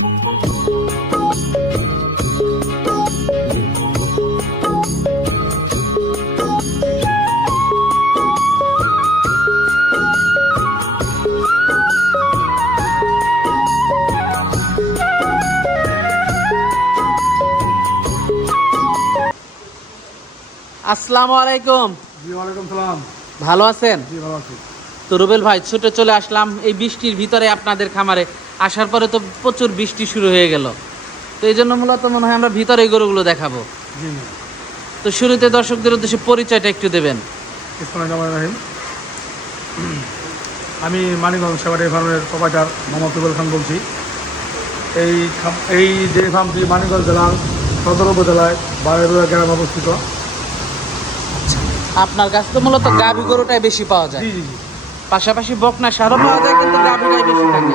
আসসালামু আলাইকুম। জি ওয়ালাইকুম সালাম। ভালো আছেন? জি ভালো আছি। তো রুবেল ভাই ছুটে চলে আসলাম এই বৃষ্টির ভিতরে আপনাদের খামারে। আসার পরে তো প্রচুর বৃষ্টি শুরু হয়ে গেল। তো এই জন্য মূলত মনে হয় আমরা ভিতরে এই গরুগুলো দেখাবো। তো শুরুতে দর্শকদের উদ্দেশ্যে পরিচয়টা একটু দেবেন। আমি মানিকগঞ্জ সেবারি ফার্মের প্রোপাইটার মোহাম্মদ তুবুল খান বলছি। এই খাম- এই যে ফার্মটি মানিকগঞ্জ জেলার সদর উপজেলায় বারোয়া গ্রামে অবস্থিত। আপনার কাছে তো মূলত গাভী গরুটাই বেশি পাওয়া যায়। জি জি। পাশাপাশি বকনা সারও পাওয়া যায় কিন্তু গাভীটাই বেশি থাকে।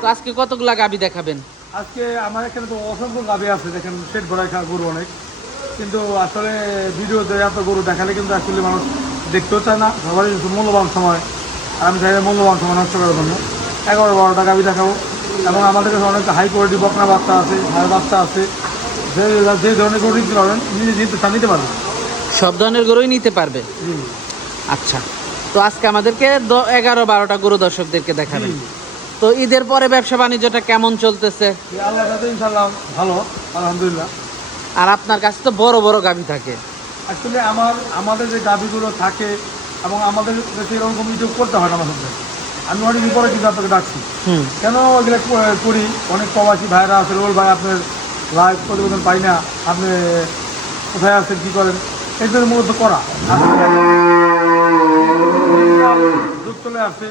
তো আজকে কতগুলা গাভী দেখাবেন? আজকে আমার এখানে তো অসংখ্য গাভি আছে দেখেন পেট ভরাই খাওয়া গরু অনেক। কিন্তু আসলে ভিডিওতে এত গরু দেখালে কিন্তু অ্যাকচুয়ালি মানুষ দেখতেও চায় না সবারই মূল্যবান সময়। আর আমি চাই মূল্যবান সময় নষ্ট করার জন্য। এগারো বারোটা গাভি দেখাবো। এবং আমাদের কাছে অনেক হাই কোয়ালিটি বকনা বাচ্চা আছে হাই বাচ্চা আছে। যে যে ধরনের গরু নিতে পারবেন নিজে নিতে চান নিতে পারবেন সব ধরনের গরুই নিতে পারবে? আচ্ছা। তো আজকে আমাদেরকে এগারো বারোটা গরু দর্শকদেরকে দেখাবেন। তো ঈদের পরে ব্যবসা বাণিজ্যটা কেমন চলতেছে? ভালো আলহামদুলিল্লাহ। আর আপনার কাছে তো বড় বড় গাভী থাকে। অ্যাকচুয়ালি আমার আমাদের যে গাভিগুলো থাকে এবং আমাদের কাছে এরকম ইউটিউব করতে হয় না আমার আমি অনেক বিপরে কিন্তু আপনাকে ডাকছি। কেন এগুলো করি? অনেক প্রবাসী ভাইরা আছে রোল ভাই আপনার লাইভ প্রতিবেদন পাই না আপনি কোথায় আছেন কী করেন? এদের মূলত করা। চলে আসছে।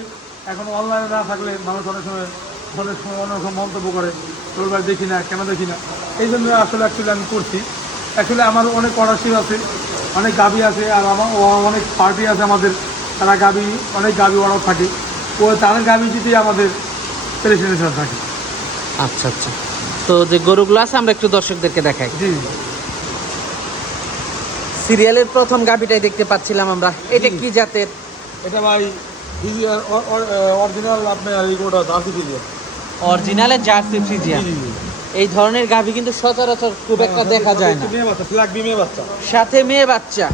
এখন অনলাইনে না থাকলে মানুষ অনেক সময় অনেক সময় অনেক রকম মন্তব্য করে ভাই দেখি না কেন দেখি না। এই জন্য আসলে অ্যাকচুয়ালি আমি করছি। অ্যাকচুয়ালি আমার অনেক অর্ডারশিপ আছে অনেক গাবি আছে আর আমার অনেক পার্টি আছে আমাদের। তারা গাবি অনেক গাবি অর্ডার থাকে। ও তাদের গাবি দিতেই আমাদের প্রেসিডেন্ট থাকে। আচ্ছা আচ্ছা। তো যে গরুগুলো আছে আমরা একটু দর্শকদেরকে দেখাই। জি। সিরিয়ালের প্রথম গাভীটাই দেখতে পাচ্ছিলাম আমরা। এটা কি জাতের? এটা ভাই অরিজিনাল আপনার এই গোটা দাসি দিয়ে জার্সি ফ্রিজিয়ান। এই ধরনের গাভী কিন্তু সচরাচর খুব একটা দেখা যায় না। সাথে মেয়ে বাচ্চা।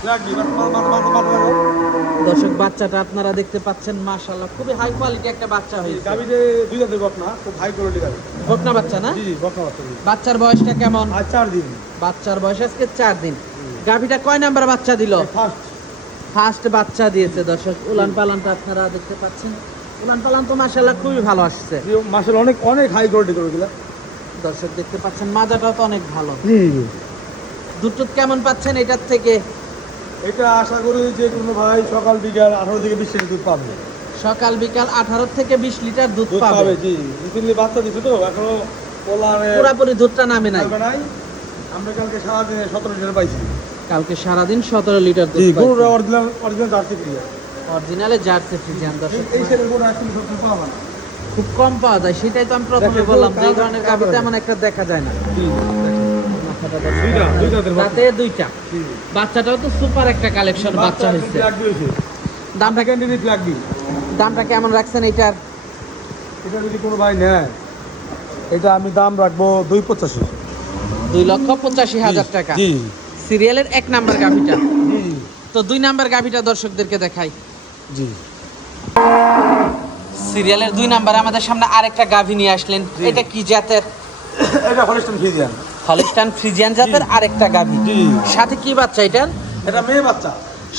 দর্শক বাচ্চাটা আপনারা দেখতে পাচ্ছেন মাশাআল্লাহ খুবই হাই কোয়ালিটি একটা বাচ্চা হয়েছে। গাবিতে দুই জাতের বকনা খুব হাই কোয়ালিটি গাবি বকনা বাচ্চা না? জি জি বকনা বাচ্চা। বাচ্চার বয়সটা কেমন? আর চার দিন। বাচ্চার বয়স আজকে চার দিন। গাভীটা কয় নাম্বার বাচ্চা দিল? ফার্স্ট ফার্স্ট বাচ্চা দিয়েছে দর্শক। উলান পালানটা আপনারা দেখতে পাচ্ছেন। উলান পালান তো মাশাআল্লাহ খুবই ভালো আসছে। মাসের অনেক অনেক হাই কোয়ালিটি করে গেলা দর্শক দেখতে পাচ্ছেন মাজাটাও তো অনেক ভালো। দুটো কেমন পাচ্ছেন এটার থেকে? এটা আশা করি যে কোনো ভাই সকাল বিকাল আঠারো থেকে বিশ লিটার দুধ পাবে। সকাল বিকাল আঠারো থেকে বিশ লিটার দুধ দুধ পাবে। জি। রিসেন্টলি বাচ্চা দিচ্ছে তো এখনও পোলারে পুরাপুরি দুধটা নামে নাই। নাই। আমরা কালকে সারাদিনে সতেরো লিটার পাইছি। কালকে সারাদিন সতেরো লিটার জি দুধ গরুটা অরিজিনাল অরিজিনাল জার্সি ক্রিয়া অরিজিনালে জার্সি ফ্রিজিয়ান দর্শক। এই সেলের গরু আসলে সবসময় পাওয়া না। খুব কম পাওয়া যায় সেটাই তো আমি প্রথমে বললাম যে এই ধরনের গাভি। তেমন একটা দেখা যায় না। তাতে দুইটা বাচ্চাটাও তো সুপার একটা কালেকশন বাচ্চা হয়েছে। দামটা ক্যান্ডিডেট দি দামটা কেমন রাখছেন এইটার? এটা যদি কোনো ভাই নেয় এটা আমি দাম রাখব দুই পঁচাশি। দুই লক্ষ পঁচাশি হাজার টাকা। জি। সিরিয়ালের এক নাম্বার গাভিটা। তো দুই নাম্বার গাভিটা দর্শকদেরকে দেখাই। জি। সিরিয়ালের দুই নাম্বারে আমাদের সামনে আরেকটা গাভি নিয়ে আসলেন। এটা কি জাতের? এটা হলিস্টন ফিজিয়ান হলিস্টান ফ্রিজিয়ান জাতের আরেকটা গাভি। সাথে কি বাচ্চা এটার এটা মেয়ে বাচ্চা।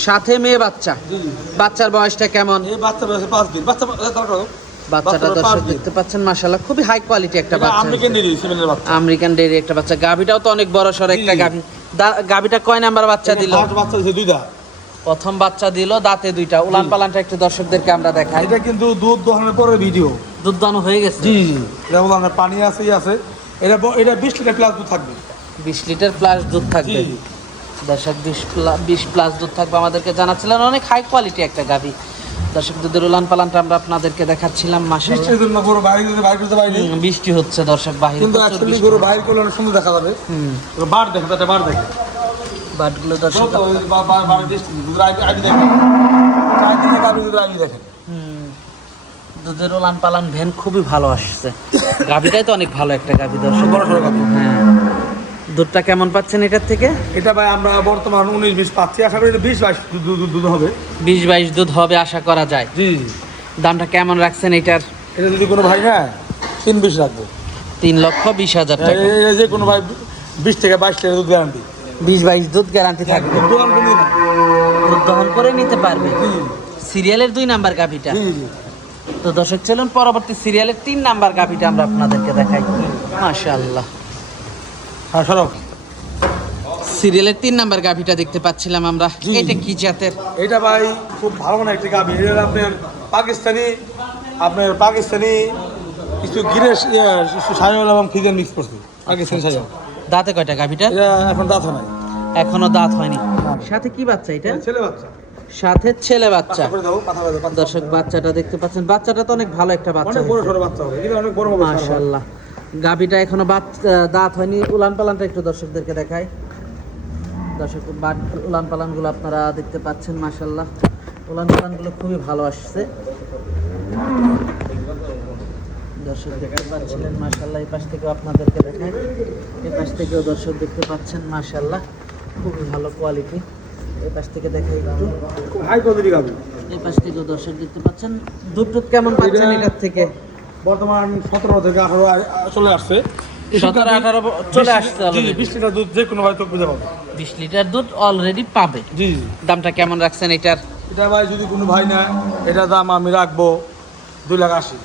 সাথে মেয়ে বাচ্চা। বাচ্চার বয়সটা কেমন? এই বাচ্চা বয়সে পাঁচ দিন। বাচ্চা বাচ্চাটা দর্শক দেখতে পাচ্ছেন মাশাআল্লাহ। খুবই হাই কোয়ালিটি একটা বাচ্চা। আমেরিকান ডেরি আমেরিকান ডেরি একটা বাচ্চা। গাভিটাও তো অনেক বড় সর একটা। গাভি। গাভিটা কয় নাম্বার বাচ্চা দিল? বাচ্চা দিয়েছে দুইটা। প্রথম বাচ্চা দিল দাঁতে দুইটা। উলান পালানটা একটু দর্শকদেরকে আমরা দেখাই। এটা কিন্তু দুধ দোহানোর পরে ভিডিও। দুধ দানো হয়ে গেছে? জি জি আপনার পানি আছে ই আছে। এটা এটা বিশ লিটার প্লাস দুধ থাকবে। বিশ লিটার প্লাস দুধ থাকবে। দর্শক বিশ বিশ প্লাস দুধ থাকবে আমাদেরকে জানাচ্ছিলেন। অনেক হাই কোয়ালিটি একটা গাভি। দর্শক দুধের উলান পালানটা আমরা আপনাদেরকে দেখাচ্ছিলাম মাসে বৃষ্টির জন্য গরু বাইরে যদি বাইরে করতে পারিনি বৃষ্টি হচ্ছে দর্শক বাহিরে কিন্তু অ্যাকচুয়ালি বৃষ্টি। গরু বাইরে করলে অনেক সুন্দর দেখা যাবে। হুম। বার দেখে একটা বার দেখে। বাটগুলো দর্শক বার দৃষ্টি দুধের আইডি দেখেন চার দিনে গাড়ি দুধের আইডি দেখেন হুম। দুধের ওলান পালান ভ্যান খুবই ভালো আসছে। গাভিটাই তো অনেক ভালো একটা গাভি দর্শক। বড় সড়ো গাভি। হ্যাঁ। দুধটা কেমন পাচ্ছেন এটার থেকে? এটা ভাই আমরা বর্তমান উনিশ বিশ পাচ্ছি। আশা করি বিশ বাইশ দুধ দুধ হবে। বিশ বাইশ দুধ হবে আশা করা যায়। জি দামটা কেমন রাখছেন এটার? এটা যদি কোনো ভাই হ্যাঁ তিন বিশ রাখব। তিন লক্ষ বিশ হাজার টাকা। যে কোনো ভাই বিশ থেকে বাইশ টাকা দুধ গ্যারান্টি বিশ বাইশ দুধ গ্যারান্টি থাকবে। দুধ দহন করে নিতে পারবে। সিরিয়ালের দুই নাম্বার গাভিটা। তো দর্শক চলুন পরবর্তী সিরিয়ালের তিন নাম্বার গাভিটা আমরা আপনাদেরকে দেখাই। মাশাআল্লাহ। হ্যাঁ সরব সিরিয়ালের তিন নাম্বার গাভিটা দেখতে পাচ্ছিলাম আমরা। এটা কি জাতের? এটা ভাই খুব ভালো মানে একটি গাভি। এটা আপনার পাকিস্তানি আপনার পাকিস্তানি কিছু গিরে সাইওয়াল এবং ফিজার মিক্স করছে। পাকিস্তানি সাইওয়াল দাঁতে কয়টা গাভিটা? এখন দাঁত নাই। এখনও দাঁত হয়নি। সাথে কি বাচ্চা এটা? ছেলে বাচ্চা। সাথে ছেলে বাচ্চা। দর্শক বাচ্চাটা দেখতে পাচ্ছেন। বাচ্চাটা তো অনেক ভালো একটা বাচ্চা। অনেক বড় বাচ্চা হবে। অনেক বড়। মাশাআল্লাহ। গাভিটা এখনও বাচ্চা দাঁত হয়নি। উলান পালানটা একটু দর্শকদেরকে দেখাই। দর্শক বাট উলান পালানগুলো আপনারা দেখতে পাচ্ছেন মাশাআল্লাহ। উলান পালানগুলো খুবই ভালো আসছে। দর্শক দেখতে পাচ্ছিলেন মাশাআল্লাহ। এই পাশ থেকেও আপনাদেরকে দেখাই। এই পাশ থেকেও দর্শক দেখতে পাচ্ছেন মাশাআল্লাহ। খুবই ভালো কোয়ালিটি। এই পাশ থেকে দেখাই একটু। খুব হাই কোয়ালিটি এই পাশ থেকেও দর্শক দেখতে পাচ্ছেন। দুধ কেমন পাচ্ছেন এটা- এটার থেকে? বর্তমান সতেরো থেকে আঠারো চলে আসছে। সতেরো আঠারো চলে আসছে বিশ লিটার দুধ যে কোনো ভাই তো বুঝে পাবে। বিশ লিটার দুধ অলরেডি পাবে। জি দামটা কেমন রাখছেন এটার? এটা ভাই যদি কোনো ভাই নেয় এটা দাম আমি রাখব দুই লাখ আশি।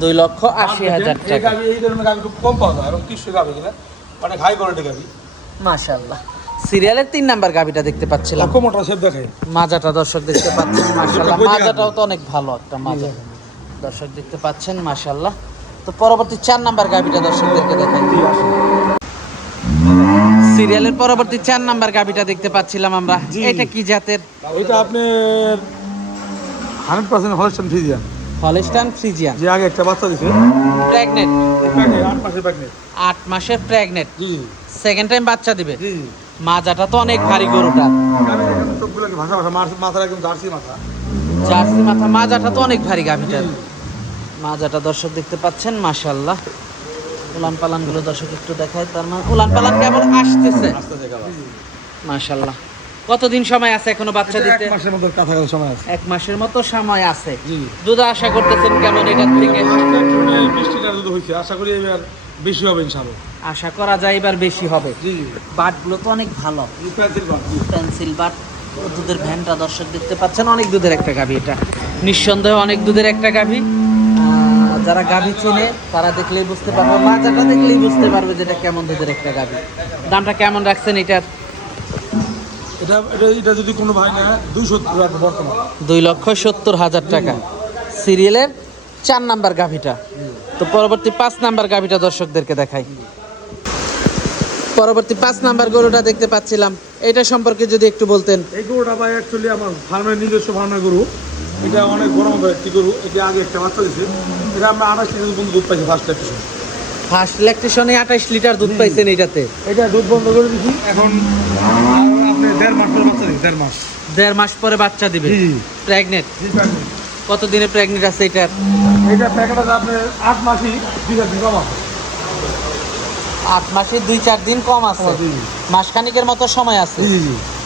দুই লক্ষ আশি হাজার এই টাকা। এই ধরনের গাভি খুব কম পাওয়া যায় এবং কৃষ্ণ গাভি কিনা। অনেক হাই কোয়ালিটি গাভি। মাশাল্লাহ সিরিয়ালের তিন নাম্বার গাভিটা দেখতে পাচ্ছিলাম। মাজাটা দর্শক দেখতে পাচ্ছেন মাশাল্লাহ মাজাটাও তো অনেক ভালো একটা মাজা। দর্শক দেখতে পাচ্ছেন মাশাল্লাহ তো পরবর্তী চার নাম্বার গাভিটা দর্শকদেরকে দেখাই। সিরিয়ালের পরবর্তী চার নাম্বার গাভিটা দেখতে পাচ্ছিলাম আমরা। এটা কি জাতের? ওইটা আপনার hundred percent Holstein Friesian. Holstein Friesian. যে আগে একটা বাচ্চা দিছে। প্রেগনেন্ট। আট মাসের প্যাকেট আট মাসের প্রেগনেন্ট। সেকেন্ড টাইম বাচ্চা দিবে? মাজাটা তো অনেক ভারী গরুটা। ভাষা ভাষা মাথার একদম জার্সি মাথা। জার্সি মাথা মাজাটা তো অনেক ভারী গাভিটার। মাজাটা দর্শক দেখতে পাচ্ছেন মাশাল্লাহ উলান পালানগুলো দর্শক একটু দেখায় তার মানে উলান পালান কেবল আসতেছে? আস্তে মাশাল্লাহ কতদিন সময় আছে এখনও বাচ্চা এটা দিতে? এক মাসের মতো কাছাকাছি সময় আছে। এক মাসের মতো সময় আছে। জি। দুধ আশা করতেছেন কেমন এটার থেকে? লিটার দুধ হয়েছে আশা করি এবার বেশি হবে ইনশাল্লাহ আশা করা যায় এবার বেশি হবে। বাটগুলো তো অনেক ভালো। পেন্সিল বাট পেন্সিল বাট দুধের ভ্যানটা দর্শক দেখতে পাচ্ছেন অনেক দুধের একটা গাভি এটা। নিঃসন্দেহে অনেক দুধের একটা গাভি। যারা গাভি চেনে তারা দেখলেই বুঝতে পারবে বাজারটা দেখলেই বুঝতে পারবে যে এটা কেমন দুধের একটা গাভি। দামটা কেমন রাখছেন এটার? এটা এটা এটা যদি কোনো ভাই নেয় দুইশো রাখব বর্তমান। দুই লক্ষ সত্তর হাজার টাকা। সিরিয়ালের চার নাম্বার গাভিটা। তো পরবর্তী পাঁচ নাম্বার গাভিটা দর্শকদেরকে দেখাই। পরবর্তী পাঁচ নাম্বার গরুটা দেখতে পাচ্ছিলাম। এটা সম্পর্কে যদি একটু বলতেন। এই গরুটা ভাই অ্যাকচুয়ালি আমার ফার্মের নিজস্ব ফার্মের গরু। এটা অনেক বড় একটি গরু এটা আগে একটা বাচ্চা দিচ্ছে এটা আমরা আঠাশ লিটার পর্যন্ত দুধ পাইছি ফার্স্ট একটা ফার্স্ট ইলেকট্রিশনে আঠাশ লিটার দুধ পাইছেন এটাতে এটা দুধ বন্ধ করে দিচ্ছি এখন আপনি দেড় মাস পরে বাচ্চা দেড় মাস। দেড় মাস পরে বাচ্চা দিবে? প্রেগনেন্ট কত দিনে প্রেগনেন্ট আছে এটার? এটা আছে আপনার আট মাসই দুই হাজার কম আছে। আট মাসে দুই চার দিন কম আছে। মাসখানিকের মতো সময় আছে।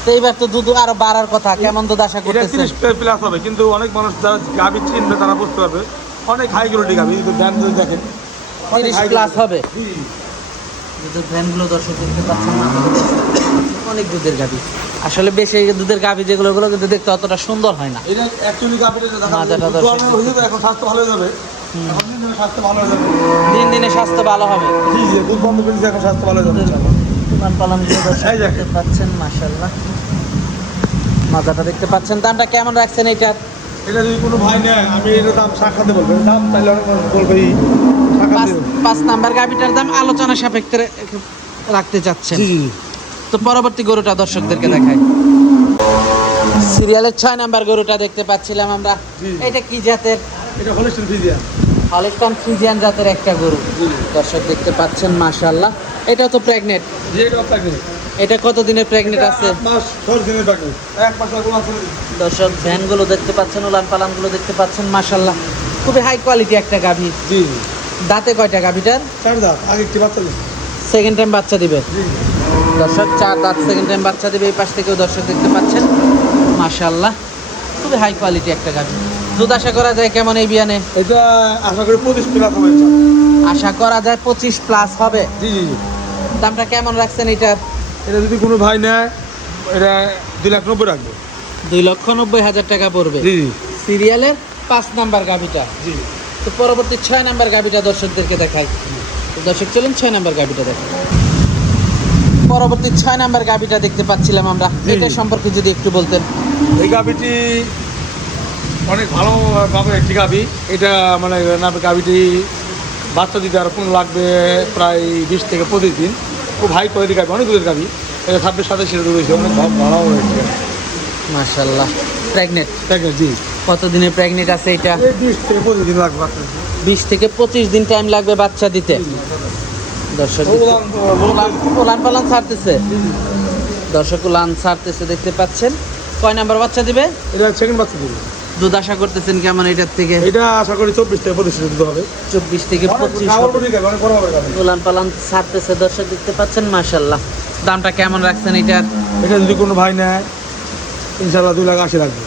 তো এইবার তো দুধ আরও বাড়ার কথা কেমন দুধ আশা করতেছেন? তিরিশ প্লাস হবে কিন্তু অনেক মানুষ যারা গাভি চিনবে তারা বুঝতে পারবে। অনেক হাই কোয়ালিটি গাভি যদি দেন যদি দেখেন। অনেক তিরিশ high প্লাস হবে। দুধের ভ্যানগুলো দর্শক দেখতে পাচ্ছেন অনেক দুধের গাভি। আসলে বেশি দুধের গাভি যেগুলো ওগুলো কিন্তু দেখতে অতটা সুন্দর হয় না। এটা অ্যাকচুয়ালি গাভিটা মাজাটা দর্শক এখন স্বাস্থ্য ভালো হয়ে যাবে। দিন দিনে স্বাস্থ্য ভালো দিন দিনে স্বাস্থ্য ভালো হবে। জি জি দুধ বন্ধ করে এখন স্বাস্থ্য ভালো যাবে দেখেন। দেখতে পাচ্ছেন মাশাল্লাহ মাজাটা দেখতে পাচ্ছেন। দামটা কেমন রাখছেন এটার এটা যদি কোনো ভাই নেয় আমি এটা দাম সাক্ষাতে বলব। দাম তাহলে অনেক বলবে পাঁচ নাম্বার গাভিটার দাম আলোচনা সাপেক্ষে রাখতে চাচ্ছেন। তো পরবর্তী গরুটা দর্শকদেরকে দেখাই। সিরিয়ালের ছয় নাম্বার গরুটা দেখতে পাচ্ছিলাম আমরা। এটা কি জাতের? এটা হলিস্টিন ফিজিয়ান। হলিস্টান ফ্রিজিয়ান জাতের একটা গরু। দর্শক দেখতে পাচ্ছেন মাশাল্লাহ এটা তো প্রেগনেন্ট জি এটা আপনাকে এটা কত দিনের প্রেগনেন্ট আছে দর্শক ভ্যানগুলো দেখতে পাচ্ছেন উলান পালানগুলো দেখতে পাচ্ছেন মাশাল্লাহ খুবই হাই কোয়ালিটি একটা গাভী। জি দাঁতে কয়টা গাভীটার? চার দাঁত আগে একটি বাচ্চা সেকেন্ড টাইম বাচ্চা দিবে। জি দর্শক চার দাঁত সেকেন্ড টাইম বাচ্চা দিবে এই পাশ থেকেও দর্শক দেখতে পাচ্ছেন। মাশাল্লাহ খুবই হাই কোয়ালিটি একটা গাভী। দুধ আশা করা যায় কেমন এই বিয়ানে? এটা আশা করি পঁচিশ প্লাস হবে। আশা করা যায় পঁচিশ প্লাস হবে। জি জি জি। দামটা কেমন রাখছেন এটার? এটা যদি কোনো ভাই নেয় এটা দুই লাখ নব্বই রাখবে। দুই লক্ষ নব্বই হাজার টাকা পড়বে। জি সিরিয়ালের পাঁচ নাম্বার গাভিটা। জি তো পরবর্তী ছয় নাম্বার গাভিটা দর্শকদেরকে দেখাই। তো দর্শক চলুন ছয় নাম্বার গাভিটা দেখাই। পরবর্তী ছয় নাম্বার গাভিটা দেখতে পাচ্ছিলাম আমরা। এটা সম্পর্কে যদি একটু বলতেন। এই গাভিটি অনেক ভালো ভাবে একটি গাভি। এটা মানে গাভিটি বাচ্চা দিতে আর কোন লাগবে প্রায় বিশ থেকে পঁচিশ দিন। খুব হাই কোয়ালিটি গাভি অনেক দুধের গাভি এটা ছাব্বিশ সাতাশ সেটা দুধ হয়েছে। অনেক একটি গাভি। মাশাল্লাহ প্রেগনেন্ট আছে, জি। কতদিনে প্রেগনেন্ট আছে এটা? বিশ থেকে পঁচিশ দিন লাগবে বিশ থেকে পঁচিশ দিন টাইম লাগবে বাচ্চা দিতে। দর্শক পালান ছাড়তেছে? দর্শক ছাড়তেছে দেখতে পাচ্ছেন। কয় নাম্বার বাচ্চা দিবে? এটা সেকেন্ড বাচ্চা দিবে। দুধ আশা করতেছেন কেমন এটার থেকে? এটা আশা করি চব্বিশ থেকে পঁচিশ দুধ হবে। চব্বিশ থেকে পঁচিশ। উলান পালান ছাড়তেছে দর্শক দেখতে পাচ্ছেন মাশাল্লাহ দামটা কেমন রাখছেন এটার? এটা যদি কোনো ভাই নেয় ইনশাল্লাহ দুই লাখ আশি রাখবে।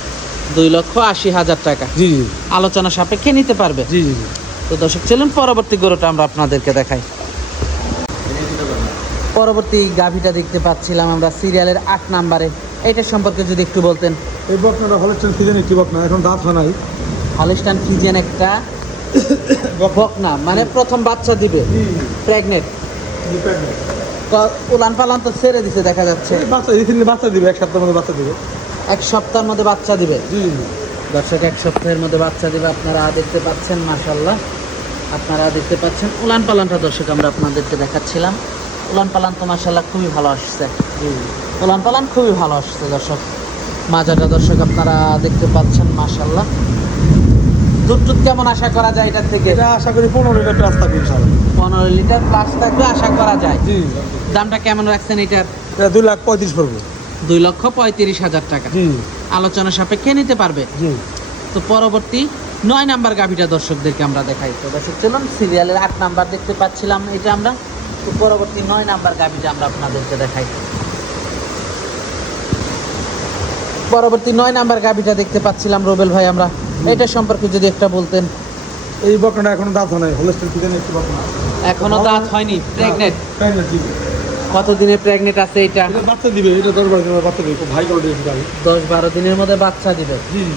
দুই লক্ষ আশি হাজার টাকা। জি জি। আলোচনা সাপেক্ষে নিতে পারবে। জি জি জি। তো দর্শক চলুন পরবর্তী গরুটা আমরা আপনাদেরকে দেখাই। পরবর্তী গাভিটা দেখতে পাচ্ছিলাম আমরা সিরিয়ালের আট নাম্বারে। এটা সম্পর্কে যদি একটু বলতেন। এই বকনাটা হলস্টেন সিজন একটি বকনা এখন দাঁত হয় নাই। হালিস্টান ফিজিয়ান একটা বকনা মানে প্রথম বাচ্চা দিবে প্রেগনেন্ট। উলান পালান তো ছেড়ে দিছে দেখা যাচ্ছে। বাচ্চা বাচ্চা দিবে এক সপ্তাহের মধ্যে বাচ্চা দিবে। এক সপ্তাহের মধ্যে বাচ্চা দিবে? দর্শক এক সপ্তাহের মধ্যে বাচ্চা দিবে আপনারা দেখতে পাচ্ছেন মাশাল্লাহ আপনারা দেখতে পাচ্ছেন উলান পালানটা দর্শক আমরা আপনাদেরকে দেখাচ্ছিলাম। উলান পালান তো মাশাল্লাহ খুবই ভালো আসছে। জি উলান পালান খুবই ভালো আসছে দর্শক। মাজাটা দর্শক আপনারা দেখতে পাচ্ছেন মাশাল্লাহ দুধ টুধ কেমন আশা করা যায় এটার থেকে? এটা আশা করি পনেরো লিটার প্লাস থাকবে পনেরো লিটার প্লাস থাকবে আশা করা যায়? জি। দামটা কেমন রাখছেন এটার? এটা দুই লাখ পঁয়ত্রিশ পড়বে। দুই লক্ষ পঁয়ত্রিশ হাজার টাকা। আলোচনা সাপেক্ষে নিতে পারবে? তো পরবর্তী নয় নাম্বার গাভিটা দর্শকদেরকে আমরা দেখাই। তো দর্শক চলুন সিরিয়ালের আট নাম্বার দেখতে পাচ্ছিলাম এটা আমরা। তো পরবর্তী নয় নাম্বার গাভিটা আমরা আপনাদেরকে দেখাই। পরবর্তী নয় নাম্বার গাভিটা দেখতে পাচ্ছিলাম রোবেল ভাই আমরা। এটা সম্পর্কে যদি একটা বলতেন। এই বকনাটা এখনও দাঁত হয় নাই হলস্টেন সিজন একটি বকনা। এখনও দাঁত হয়নি প্রেগনেন্ট Pregnant, জি। কতদিনে প্রেগনেন্ট আছে এটা? বাচ্চা দিবে এটা দশ বারো দিনের বাচ্চা দিবে খুব হাই কোয়ালিটি গাড়ি। দশ বারো দিনের মধ্যে বাচ্চা দিবে? জি জি।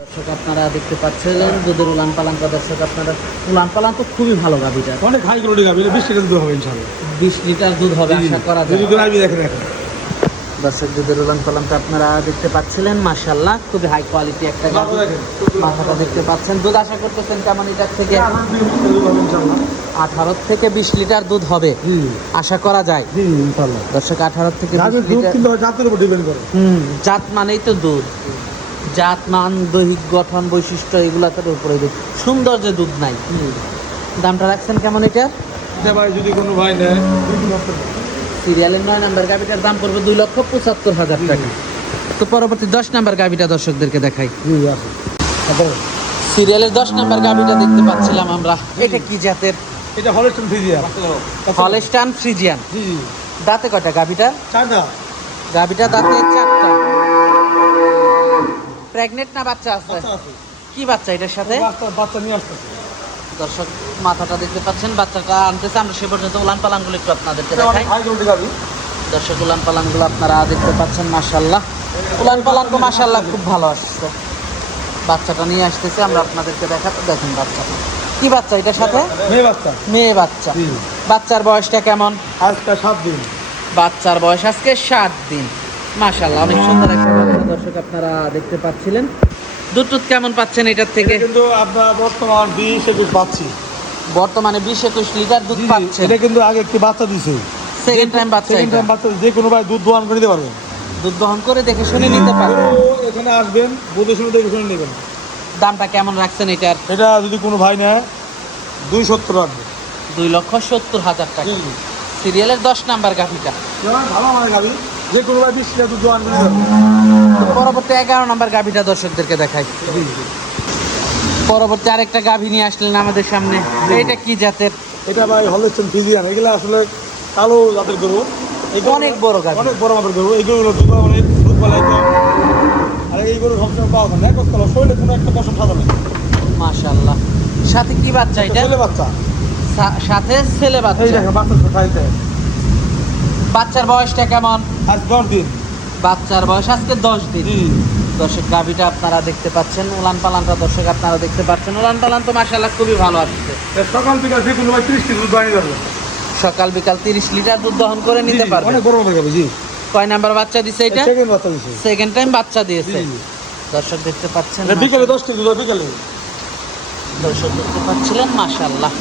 দর্শক আপনারা দেখতে পাচ্ছিলেন দুধের উলান পালাঙ্কা দর্শক আপনারা উলান পালাঙ্ক খুবই ভালো গাভিটা অনেক হাই কোয়ালিটি এটা বিশ লিটার দুধ হবে ইনশাল্লাহ বিশ লিটার দুধ হবে আশা করা যায়। যদি গাড়ি দেখেন। এখন দর্শক দুধের উলান পালানটা আপনারা দেখতে পাচ্ছিলেন মাশাল্লাহ খুবই হাই কোয়ালিটি একটা গাভী। মাথাটা দেখতে পাচ্ছেন। দুধ আশা করতেছেন কেমন এটার থেকে? আঠারো থেকে বিশ লিটার দুধ হবে। আশা করা যায়? দর্শক আঠারো থেকে জাতের উপর ডিপেন্ড করে। হুম জাত মানেই তো দুধ। জাত মান দৈহিক গঠন বৈশিষ্ট্য এগুলার উপরে দুধ সুন্দর যে দুধ নাই। দামটা রাখছেন কেমন এটা? এটা ভাই যদি কোনো ভাই নেয় সিরিয়ালের নয় নাম্বার গাভিটার দাম পড়বে দুই লক্ষ পঁচাত্তর হাজার টাকা। তো পরবর্তী দশ নাম্বার গাভিটা দর্শকদেরকে দেখাই। সিরিয়ালের দশ নাম্বার গাভিটা দেখতে পাচ্ছিলাম আমরা। এটা কি জাতের? এটা হলস্টেন ফিজিয়ার হলেস্টান ফ্রিজিয়ান। দাঁতে কয়টা গাভিটা চারটা। গাভিটা দাঁতে চারটা। প্রেগনেন্ট না বাচ্চা আছে? কি বাচ্চা এটার সাথে? বাচ্চা নিয়ে আসতেছে। দর্শক মাথাটা দেখতে পাচ্ছেন বাচ্চাটা আনতেছে। আমরা সে পর্যন্ত উলান পালানগুলো একটু আপনাদেরকে দেখাই। দর্শক উলান পালানগুলো আপনারা দেখতে পাচ্ছেন মাশাল্লাহ উলান পালান তো মাশাল্লাহ খুব ভালো আসছে। বাচ্চাটা নিয়ে আসতেছে আমরা আপনাদেরকে দেখাতে দেখেন বাচ্চাটা কি বাচ্চা এটার সাথে? মেয়ে বাচ্চা। মেয়ে বাচ্চা। বাচ্চার বয়সটা কেমন? আজকে সাত দিন। বাচ্চার বয়স আজকে সাত দিন। মাশাল্লাহ অনেক সুন্দর একটা দর্শক আপনারা দেখতে পাচ্ছিলেন। দুধ টুধ কেমন পাচ্ছেন এটার থেকে? কিন্তু আপনার বর্তমান বিশ একুশ পাচ্ছি। বর্তমানে বিশ একুশ লিটার দুধ পাচ্ছে। এটা কিন্তু আগে একটি বাচ্চা দিছে। সেকেন্ড টাইম বাচ্চা সেকেন্ড টাইম বাচ্চা যে কোনো ভাই দুধ দোয়ান করে দিতে পারবেন দুধ দহন করে দেখে শুনে নিতে পারবে। এখানে আসবেন বুঝে শুনে দেখে শুনে নেবেন। দামটা কেমন রাখছেন এটার? এটা যদি কোনো ভাই নেয় দুই সত্তর রাখবে। দুই লক্ষ সত্তর হাজার টাকা। সিরিয়ালের দশ নাম্বার গাভিটা। ভালো আমার গাবি যে কোনো ভাই বিশ লিটার দুধ করে তো পরবর্তী এগারো নাম্বার গাভিটা দর্শকদেরকে দেখাই। পরবর্তী আরেকটা গাভী নিয়ে আসলেন আমাদের সামনে। এটা কি জাতের? এটা ভাই হলেছেন ফিজিয়ান। এগুলো আসলে কালো জাতের গরু। অনেক বড় গাভী। অনেক বড় মাপের গরু। এই গরুগুলো দুধ অনেক দুধ পালাই আর এই গরু সবসময় পাওয়া যায় না। এক কথা শরীরে কোনো একটা পশম সাদা নেই। মাশাআল্লাহ। সাথে কি বাচ্চা এটা ছেলে বাচ্চা। সাথে ছেলে এই বাচ্চা দেখেন বাচ্চা খাইতে। বাচ্চার বয়সটা কেমন? আজ দশ দিন। বাচ্চার বয়স আজকে দশ দিন। দর্শক গাভিটা আপনারা দেখতে পাচ্ছেন উলান পালানটা দর্শক আপনারা দেখতে পাচ্ছেন। উলান পালান তো মাশাআল্লাহ খুবই ভালো আসছে। সকাল বিকাল যে কোনো ত্রিশ কেজি দুধ যাবে সকাল বিকাল তিরিশ লিটার দুধ দহন করে নিতে পারবে অনেক বড় গাবি জি। কয় নাম্বার বাচ্চা দিছে এটা? সেকেন্ড বাচ্চা দিছে। সেকেন্ড টাইম বাচ্চা দিয়েছে। দর্শক দেখতে পাচ্ছেন বিকালে দশ কেজি দুধ বিকালে। দর্শক দেখতে পাচ্ছিলেন মাশাআল্লাহ।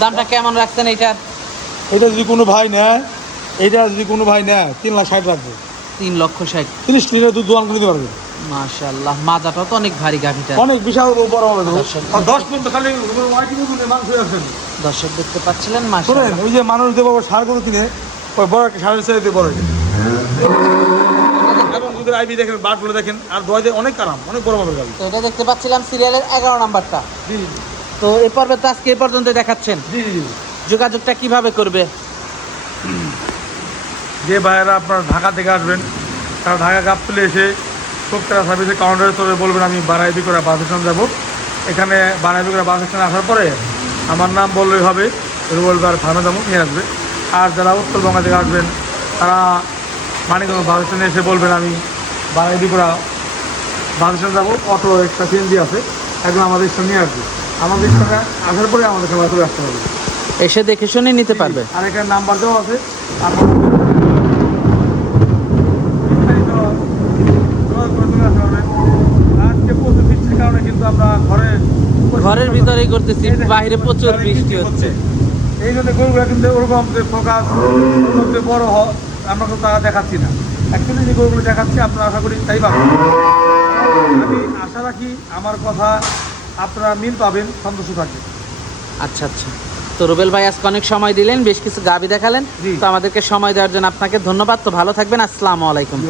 দামটা কেমন রাখছেন এইটার? এটা যদি কোনো ভাই নেয় এটা যদি কোনো ভাই নেয় তিন লাখ ষাট রাখবে। তিন লক্ষ ষাট। তিরিশ লিটার দুধ দোয়ান করে দিতে পারবে। মাশাআল্লাহ মাজাটাও তো অনেক ভারী গাভিটা অনেক বিশাল বড় হবে। আর দশ পর্যন্ত খালি মাংস আছেন দর্শক দেখতে পাচ্ছিলেন মাশাআল্লাহ। ওই যে মানুষ দেবো সার গরু কিনে ওই বড় একটা বড় এটা। এবং দুধের আইবি দেখেন বাটগুলো দেখেন আর অনেক আরাম অনেক বড় মাপের এটা দেখতে পাচ্ছিলাম সিরিয়ালের এগারো নাম্বারটা। জি জি তো এ পর্বে তো আজকে এ পর্যন্ত দেখাচ্ছেন। জি জি জি। যোগাযোগটা কীভাবে করবে? যে ভাইয়েরা আপনার ঢাকা থেকে আসবেন তারা ঢাকা গাবতলে এসে শোকতারা সার্ভিসের কাউন্টারে চলে বলবেন আমি বারাইবি করে বাস স্ট্যান্ড যাব। এখানে বারাইবি করে বাস স্ট্যান্ড আসার পরে আমার নাম বললেই হবে বলবে আর থানা যাব নিয়ে আসবে। আর যারা উত্তরবঙ্গ থেকে আসবেন তারা মানিকগঞ্জ বাস স্ট্যান্ডে এসে বলবেন আমি বারাইবি করা বাস স্ট্যান্ড যাব অটো একটা সিএনজি আছে একদম আমাদের স্ট্যান্ড নিয়ে আসবে। আমাদের স্ট্যান্ডে আসার পরে আমাদের সবাই করে আসতে হবে এসে দেখে শুনে নিতে পারবে। আর এখানে নাম্বার দেওয়া আছে আপনারা বিস্তারিত যোগাযোগ করে চলে আসতে পারবেন। আজকে প্রচুর বৃষ্টির কারণে কিন্তু আমরা ঘরে ঘরের ভিতরেই করতেছি বাইরে প্রচুর বৃষ্টি হচ্ছে। এই জন্য গরুগুলো কিন্তু ওরকম যে ফোকাস যে বড় হ- আমরা তো তারা দেখাচ্ছি না। অ্যাকচুয়ালি যে গরুগুলো দেখাচ্ছি আপনারা আশা করি তাই পাবেন। আমি আশা রাখি আমার কথা আপনারা মিল পাবেন সন্তোষ থাকবেন। আচ্ছা আচ্ছা। তো রুবেল ভাই আজকে অনেক সময় দিলেন বেশ কিছু গাবি দেখালেন। তো আমাদেরকে সময় দেওয়ার জন্য আপনাকে ধন্যবাদ। তো ভালো থাকবেন। আসসালামু আলাইকুম।